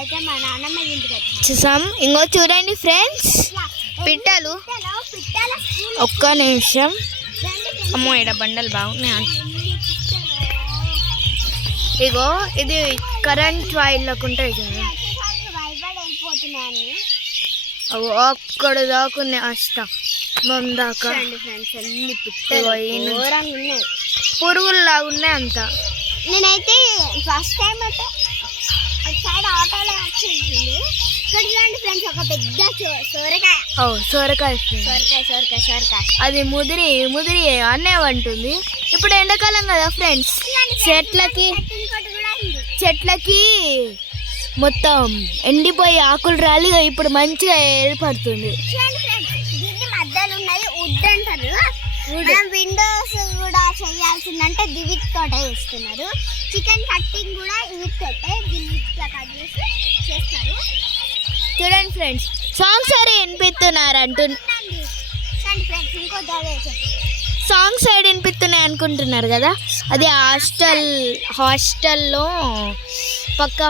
అయితే మా నాన్నమ్మ ఇంటికి చూసాం. ఇంకో చూడండి ఫ్రెండ్స్, పిట్టలు. ఒక్క నిమిషం. అమ్మో ఇక్కడ బండలు బాగున్నాయి. ఇగో ఇది కరెంట్ వైర్లకు ఉంటాయి కదా, అక్కడ దాకున్నాయి అష్ట దాకా. పురుగులు లాగా ఉన్నాయి అంతా. నేనైతే ఫస్ట్ టైం అయితే సైడ్ ఆటోలో వచ్చింది. ఇక్కడ చూడండి ఫ్రెండ్స్, ఒక పెద్ద సోరకాయ. సోరకాయ అది ముదిరి అనేవంటుంది. ఇప్పుడు ఎండాకాలం కదా ఫ్రెండ్స్, చెట్లకి మొత్తం ఎండిపోయి ఆకులు రాలి ఇప్పుడు మంచిగా ఏర్పడుతుంది. దీన్ని మధ్యలో ఉన్నాయి వుడ్ అంటారు. మనం విండోస్ కూడా చేయాల్సిందంటే దివిత్ తోట చేస్తున్నారు. చికెన్ కట్టింగ్ కూడా ఇవి తోటే దీన్ని కట్ చేసి చేస్తారు. చూడండి ఫ్రెండ్స్, సాంగ్స్ సరే వినిపిస్తున్నారు సాంగ్స్ సైడ్ వినిపిస్తున్నాయి అనుకుంటున్నారు కదా. అది హాస్టల్లో పక్క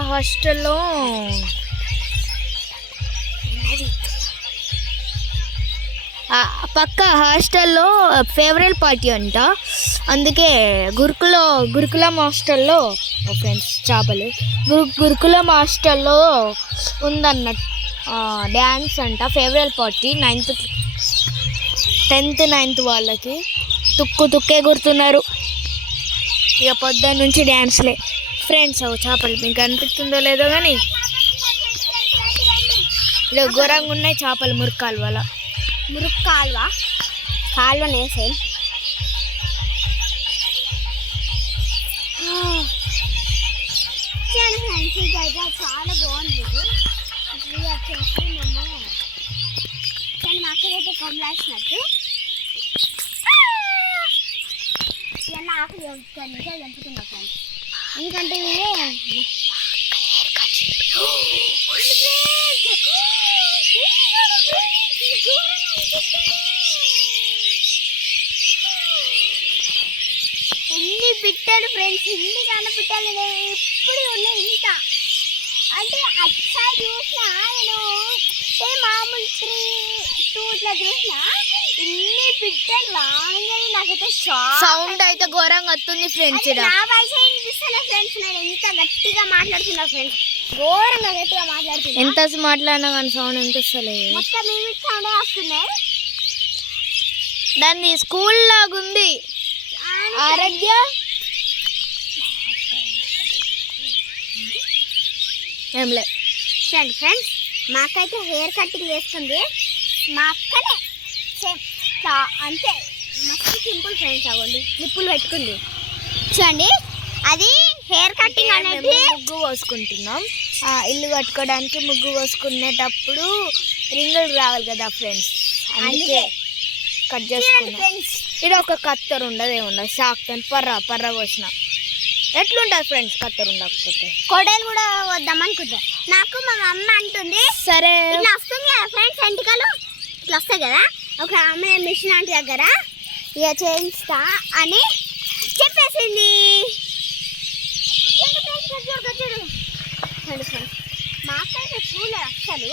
హాస్టల్లో ఫేవరెట్ పార్టీ అంట. అందుకే గురుకులం హాస్టల్లో ఫ్రెండ్స్ చేపలు గురుకులం హాస్టల్లో ఉందన్నట్టు డ్యాన్స్ అంట. ఫేవరెట్ పార్టీ 10th 9th వాళ్ళకి తుక్కే గుర్తున్నారు. ఇక పొద్దున్న నుంచి డ్యాన్స్లే ఫ్రెండ్స్. చేపలు మీకు అనిపిస్తుందో లేదో కానీ ఇలా ఘోరంగా ఉన్నాయి చేపలు. కాలువనే సేమ్. చాలా బాగుంది. వచ్చేసి మేము కానీ మా అక్కడైతే కొమ్మలాసినట్టు ఇవన్నీ ఆకులు చంపుతున్నా ఫ్రెండ్స్. ఎందుకంటే ఎన్ని పిట్టలు ఫ్రెండ్స్, ఇన్ని కన్నా పిట్టలు ఎప్పుడు ఉన్నాయి ఇంత. అంటే అచ్చా చూసినా నేను మామూలు 3-2 ఇట్లా చూసినా ఇన్ని పిట్టలు రాగానే నాకైతే సౌండ్ అయితే ఘోరంగా వస్తుంది ఫ్రెండ్స్. నా వాయిస్ వినిపిస్తున్నా ఫ్రెండ్స్. నేను ఎంత గట్టిగా మాట్లాడుతున్నా ఫ్రెండ్స్, ఘోరంగా గట్టిగా మాట్లాడుతున్నా. ఎంత మాట్లాడినా కానీ సౌండ్ ఎంత వస్తలేదు. మొత్తం ఏమి సౌండ్ వస్తున్నాయి. దాన్ని స్కూల్ లాగుంది. ఆరోగ్య ఏం లేదు ఫ్రెండ్స్. మా అక్క అయితే హెయిర్ కటింగ్ వేసుకుంది. మా అక్కనే సేమ్ అంతే మస్తు సింపుల్ ఫ్రెండ్స్. అవ్వండి నిప్పులు పెట్టుకుంది చూడండి. అది హెయిర్ కటింగ్ అనేది ముగ్గు పోసుకుంటున్నాం. ఇల్లు కట్టుకోవడానికి ముగ్గు పోసుకునేటప్పుడు రింగులు రావాలి కదా ఫ్రెండ్స్, అందుకే కట్ చేసుకున్నాం. ఇది ఒక కత్తెర ఉండదు, ఏముండదు, షాక్తో పర్ర కోసిన ఎట్లుంటుంది ఫ్రెండ్స్. కత్తెర ఉండకపోతే కొడలు కూడా వద్దాం అనుకుంటా. నాకు మా అమ్మ అంటుంది సరే ఇట్లా వస్తుంది కదా ఫ్రెండ్స్, ఎంటికలు ఇట్లా వస్తాయి కదా, ఒక ఆమె మిషన్ ఆంటీ దగ్గర ఇక చేయిస్తా అని చెప్పేసింది. మా అక్కయితే చూడలేదు అసలు.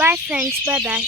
Bye friends, bye.